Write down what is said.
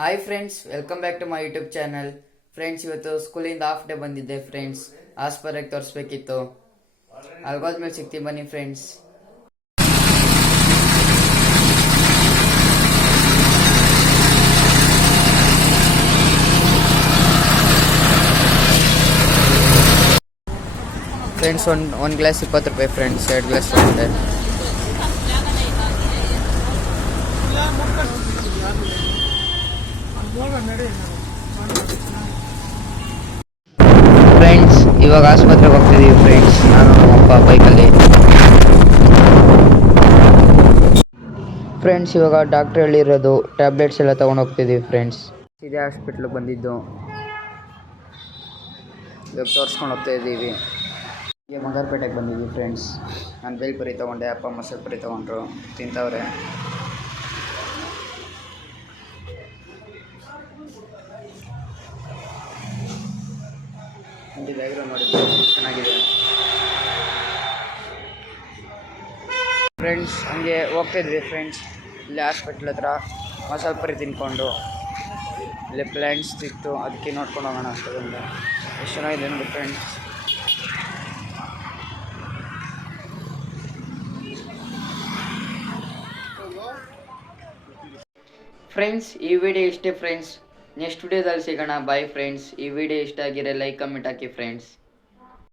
Hi friends, welcome back to my YouTube channel. Friends, ಇವತ್ತು ಸ್ಕೂಲಿಂದ half day ಬಂದಿದ್ದೆ friends. ಆಸ್ಪತ್ರೆಗೆ ತೋರಿಸ್ಬೇಕಿತ್ತು. ಅಲ್ಗೋದ್ಮೇಲೆ ಸಿಗ್ತೀವಿ ಬನ್ನಿ ಫ್ರೆಂಡ್ಸ್. ಫ್ರೆಂಡ್ಸ್, ಒಂದು ಗ್ಲಾಸ್ 20 ರೂಪಾಯಿ ಫ್ರೆಂಡ್ಸ್. 2 ಗ್ಲಾಸ್ ತಗೊಂಡೆ. ಫ್ರೆಂಡ್ಸ್, ಇವಾಗ ಆಸ್ಪತ್ರೆಗೆ ಹೋಗ್ತಿದ್ದೀವಿ ಫ್ರೆಂಡ್ಸ್. ನಾನು ನಮ್ಮಪ್ಪ ಬೈಕಲ್ಲಿ. ಫ್ರೆಂಡ್ಸ್, ಇವಾಗ ಡಾಕ್ಟ್ರ್ ಹೇಳಿರೋದು ಟ್ಯಾಬ್ಲೆಟ್ಸ್ ಎಲ್ಲ ತೊಗೊಂಡು ಹೋಗ್ತಿದ್ದೀವಿ ಫ್ರೆಂಡ್ಸ್. ಇದೇ ಹಾಸ್ಪಿಟ್ಲಿಗೆ ಬಂದಿದ್ದು. ಇವಾಗ ತೋರಿಸ್ಕೊಂಡು ಹೋಗ್ತಾ ಇದ್ದೀವಿ. ಈಗ ಮಂಗಾರಪೇಟೆಗೆ ಬಂದಿದ್ದೀವಿ ಫ್ರೆಂಡ್ಸ್. ನಾನು ಬೇಲ್ಪುರಿ ತೊಗೊಂಡೆ, ಅಪ್ಪ ಮೊಸರು ಪುರಿ ತೊಗೊಂಡ್ರು, ತಿಂತವ್ರೆ. ಇಲ್ಲಿ ಬ್ಯಾಗ್ರೌಂಡ್ ನೋಡಿ ಚೆನ್ನಾಗಿದೆ ಫ್ರೆಂಡ್ಸ್. ಹಂಗೆ ಹೋಗ್ತಾಯಿದ್ವಿ ಫ್ರೆಂಡ್ಸ್. ಇಲ್ಲಿ ಹಾಸ್ಪಿಟ್ಲ್ ಹತ್ರ ಮಸಾಲೆ ಪುರಿ ತಿನ್ಕೊಂಡು ಇಲ್ಲಿ ಪ್ಲ್ಯಾಂಟ್ಸ್ ಸಿಕ್ತು, ಅದಕ್ಕೆ ನೋಡ್ಕೊಂಡು ಹೋಗೋಣ ಅಷ್ಟೊಂದು. ಎಷ್ಟು ಚೆನ್ನಾಗಿದೆ ನೋಡಿ ಫ್ರೆಂಡ್ಸ್. ಫ್ರೆಂಡ್ಸ್, ಈ ವಿಡಿಯೋ ಇಷ್ಟೇ ಫ್ರೆಂಡ್ಸ್. ನೆಕ್ಸ್ಟ್ ವಿಡಿಯೋದಲ್ಲಿ ಸಿಗೋಣ. Bye friends. ಈ ವಿಡಿಯೋ ಇಷ್ಟ ಆಗಿರೋ ಲೈಕ್ ಕಮೆಂಟ್ ಹಾಕಿ ಫ್ರೆಂಡ್ಸ್.